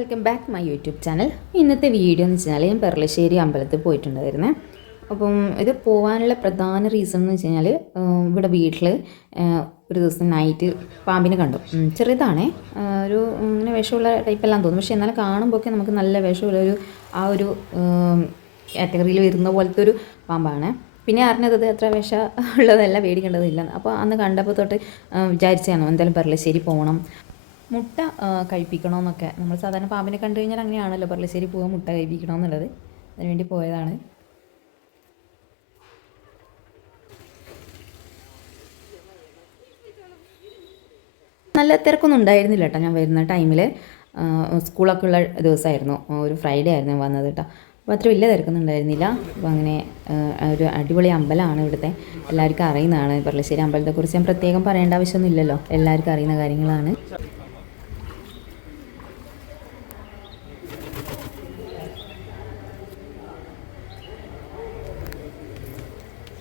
Welcome back my YouTube channel. ഇന്നത്തെ video എന്ന് വെച്ചാൽ ഞാൻ പെർളശ്ശേരി അമ്പലത്തിൽ പോയിട്ടുണ്ടായിരുന്നേ. അപ്പം ഇത് പോകാനുള്ള പ്രധാന റീസൺ എന്ന് വെച്ച് കഴിഞ്ഞാൽ ഇവിടെ വീട്ടിൽ ഒരു ദിവസം നൈറ്റ് പാമ്പിനെ കണ്ടു. ചെറുതാണേ, ഒരു ഇങ്ങനെ വിഷമുള്ള ടൈപ്പെല്ലാം തോന്നും, പക്ഷേ എന്നാലും കാണുമ്പോഴൊക്കെ നമുക്ക് നല്ല വിഷമുള്ള ആ ഒരു കാറ്റഗറിയിൽ വരുന്ന പോലത്തെ ഒരു പാമ്പാണ്. പിന്നെ അറിഞ്ഞത് അത്ര വിഷം ഉള്ളതല്ല, പേടിക്കേണ്ടതില്ല. അപ്പോൾ അന്ന് കണ്ടപ്പോൾ തൊട്ട് വിചാരിച്ചാണോ എന്തായാലും പെർളശ്ശേരി പോകണം, മുട്ട കഴിപ്പിക്കണമെന്നൊക്കെ. നമ്മൾ സാധാരണ പാമ്പിനെ കണ്ടു കഴിഞ്ഞാൽ അങ്ങനെയാണല്ലോ, പെർളശ്ശേരി പോകാൻ മുട്ട കഴിപ്പിക്കണമെന്നുള്ളത്. അതിനുവേണ്ടി പോയതാണ്. നല്ല തിരക്കൊന്നും ഉണ്ടായിരുന്നില്ല കേട്ടോ. ഞാൻ വരുന്ന ടൈമിൽ സ്കൂളൊക്കെ ഉള്ള ദിവസമായിരുന്നു, ഒരു ഫ്രൈഡേ ആയിരുന്നു ഞാൻ വന്നത് കേട്ടോ. അപ്പോൾ അത്ര വലിയ തിരക്കൊന്നും ഉണ്ടായിരുന്നില്ല. അപ്പോൾ അങ്ങനെ ഒരു അടിപൊളി അമ്പലമാണ് ഇവിടുത്തെ, എല്ലാവർക്കും അറിയുന്നതാണ്. പെർളശ്ശേരി അമ്പലത്തെക്കുറിച്ച് ഞാൻ പ്രത്യേകം പറയേണ്ട ആവശ്യമൊന്നുമില്ലല്ലോ, എല്ലാവർക്കും അറിയുന്ന കാര്യങ്ങളാണ്.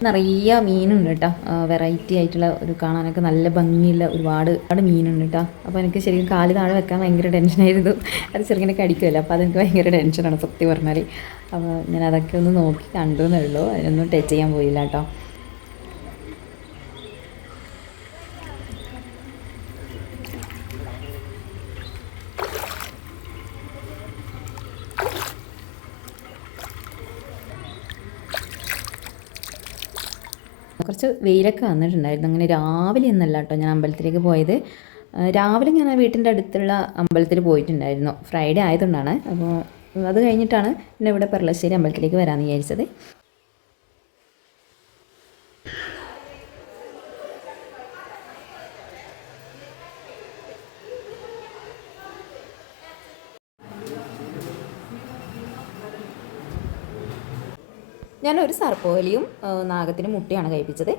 നിറയെ മീനുണ്ട് കേട്ടോ, വെറൈറ്റി ആയിട്ടുള്ള ഒരു കാണാനൊക്കെ നല്ല ഭംഗിയുള്ള ഒരുപാട് മീനുണ്ട് കേട്ടോ. അപ്പോൾ എനിക്ക് ശരിക്കും കാല് താഴെ വെക്കാൻ ഭയങ്കര ടെൻഷനായിരുന്നു. അത് ചെറുങ്ങനെ കടിക്കുമല്ലോ, അപ്പോൾ അതെനിക്ക് ഭയങ്കര ടെൻഷനാണ് സത്യം പറഞ്ഞാൽ. അപ്പോൾ ഞാൻ അതൊക്കെ ഒന്ന് നോക്കി കണ്ടു എന്നേ ഉള്ളൂ, അതിനൊന്നും ടച്ച് ചെയ്യാൻ പോയില്ല കേട്ടോ. കുറച്ച് വെയിലൊക്കെ വന്നിട്ടുണ്ടായിരുന്നു. അങ്ങനെ രാവിലെ ഒന്നല്ല കേട്ടോ ഞാൻ അമ്പലത്തിലേക്ക് പോയത്. രാവിലെ ഞാൻ വീട്ടിൻ്റെ അടുത്തുള്ള അമ്പലത്തിൽ പോയിട്ടുണ്ടായിരുന്നു, ഫ്രൈഡേ ആയതുകൊണ്ടാണ്. അപ്പോൾ അത് കഴിഞ്ഞിട്ടാണ് പിന്നെ ഇവിടെ പെർളശ്ശേരി അമ്പലത്തിലേക്ക് വരാമെന്ന് വിചാരിച്ചത്. ഞാനൊരു സർപ്പോലിയും നാഗത്തിന് മുട്ടയാണ് കഴിപ്പിച്ചത്.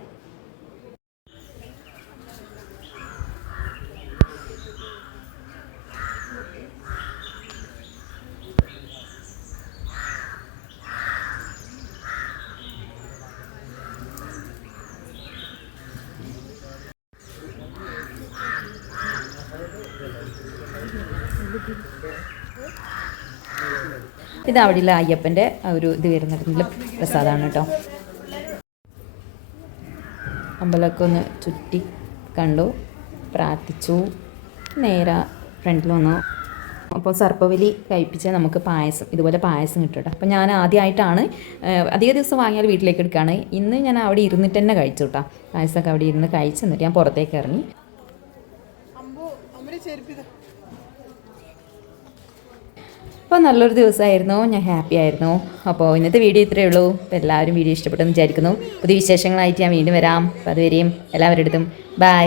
ഇത് അവിടെയുള്ള അയ്യപ്പൻ്റെ ഒരു ഇത് വരുന്നിട്ടുള്ള പ്രസാദമാണ് കേട്ടോ. അമ്പലമൊക്കെ ഒന്ന് ചുറ്റി കണ്ടു, പ്രാർത്ഥിച്ചു, നേരെ ഫ്രണ്ടിൽ വന്നു. അപ്പോൾ സർപ്പവലി കഴിപ്പിച്ചാൽ നമുക്ക് പായസം, ഇതുപോലെ പായസം കിട്ടും കേട്ടോ. അപ്പോൾ ഞാൻ ആദ്യമായിട്ടാണ്, അധിക ദിവസം വാങ്ങിയാൽ വീട്ടിലേക്ക് എടുക്കുകയാണ്. ഇന്ന് ഞാൻ അവിടെ ഇരുന്നിട്ട് തന്നെ കഴിച്ചു കേട്ടോ, പായസമൊക്കെ അവിടെ ഇരുന്ന് കഴിച്ചു. എന്നിട്ട് ഞാൻ പുറത്തേക്ക് ഇറങ്ങി. അപ്പോൾ നല്ലൊരു ദിവസമായിരുന്നു, ഞാൻ ഹാപ്പി ആയിരുന്നു. അപ്പോൾ ഇന്നത്തെ വീഡിയോ ഇത്രയേ ഉള്ളൂ. അപ്പോൾ എല്ലാവരും വീഡിയോ ഇഷ്ടപ്പെട്ടെന്ന് വിചാരിക്കുന്നു. പുതിയ വിശേഷങ്ങളായിട്ട് ഞാൻ വീണ്ടും വരാം. അപ്പോൾ അതുവരെയും എല്ലാവരുടെ അടുത്തും ബൈ.